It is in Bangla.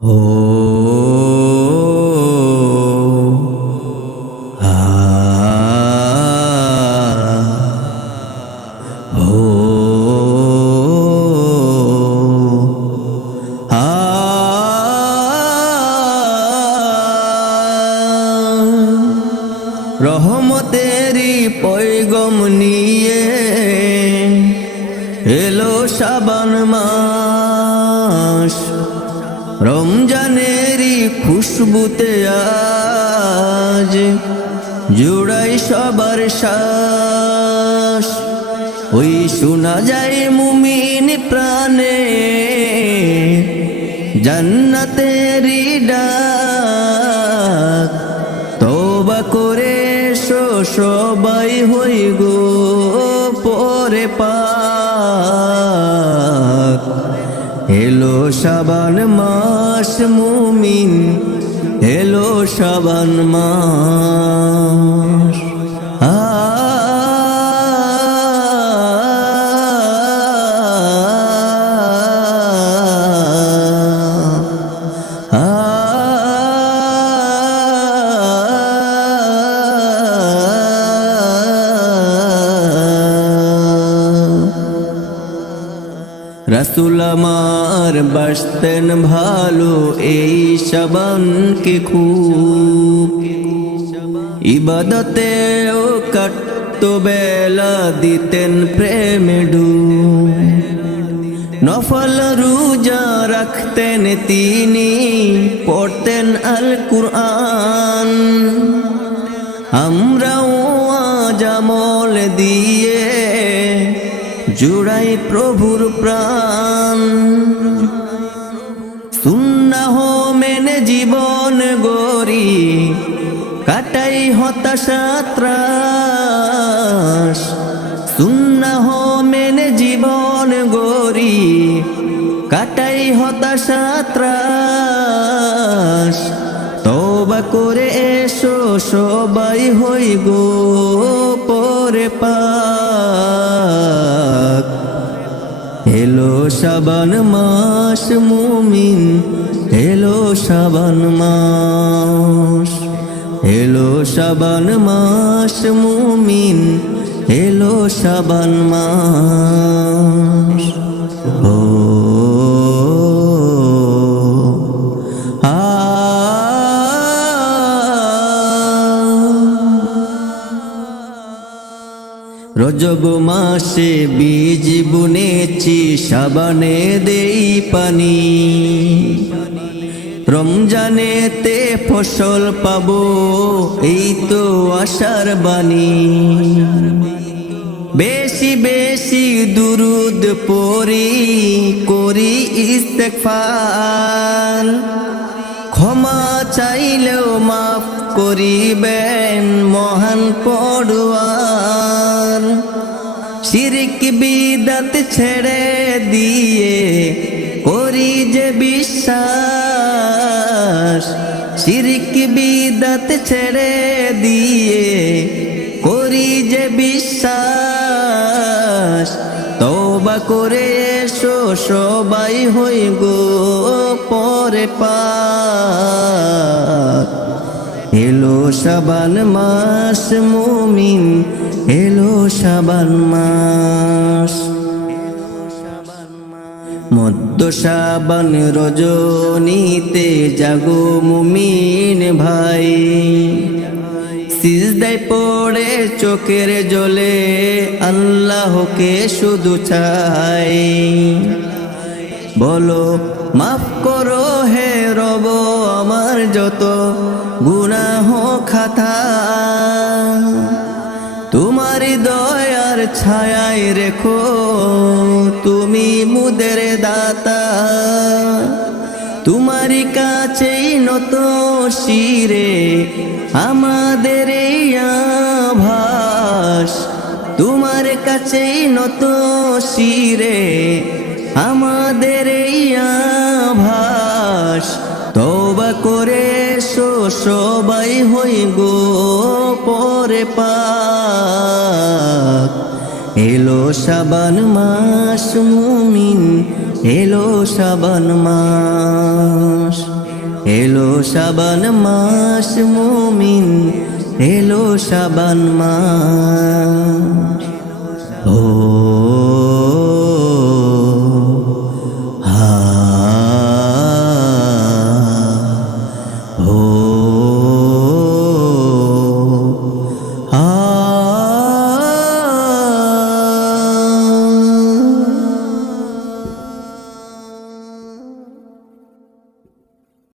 ও রহমতেরি পৈগম নিয়ে এলো সাবান মাস রমজানেরই খুশবুতে আজ জুড়াই সবার শ্বাস। ওই শোনা যায় মুমিন প্রাণে, জান্নাতেরই ডাক। তবা করে সবাই হই গো পরে পাক এলো সাবান মাস মুমিন এলো সাবান মাস। রসুল আমার বসতেন ভালো এই শবনকে খুব। ইবাদতে ও কট্ট বেলা, দিতেন প্রেম ডু নফল রুজা রাখতেন তিনি, পড়তেন আল কুরআন আমরাও আজ আমল দিয়ে জুড়াই প্রভুর প্রাণ। সুন্নাহ মেনে জীবন গরি কাটাই হতাশা, ত্রাস। সুন্নাহ মেনে জীবন গরি কাটাই হতাশা, ত্রাস। তবা করে এসো, সবাই হই গো, পরে এলো সাবান মাস মুমিন। এলো সাবান মাস এলো সাবান মাস মুমিন। এলো সাবান মাস। ও রজব মাসে বীজ বুনেছি, সাবানে দেই পানি। রমজানেতে ফসল পাবো, এই তো আশার বাণী। বেশি বেশি দুরুদ পড়ি, করি ইস্তেকফার ক্ষমা চাইলেও মাফ করিবেন মহান পড়ুয়ার। শিরিক বিদাত ছেড়ে দিয়ে করি যে বিশ্বাস। শিরিক বিদাত ছেড়ে দিয়ে করি যে বিশ্বাস। তবা করে এসো, সবাই হই গো পরে পাক এলো সাবান মাস মুমিন, এলো সাবান মাস। মধ্য সাবান রজনীতে জাগো মুমিন ভাই। সিজদায় পড়ে চোখের জলে আল্লাহকে শুধু চাই। বলো, মাফ করো হে রব, আমার যত গুনাহ খাতা। তোমারি দয়ার ছায়ায় রেখো, তুমি মুদের দাতা। তোমারি কাছেই নত শিরে, আমাদের আভাস। তোমার কাছেই নত শিরে আমাদের এই আভাস তবা করে এসো, সবাই হই গো পরে পাক। এলো সাবান মাস, মুমিন, এলো সাবান মাস। এলো সাবান মাস, মুমিন, এলো সাবান মাস। Ah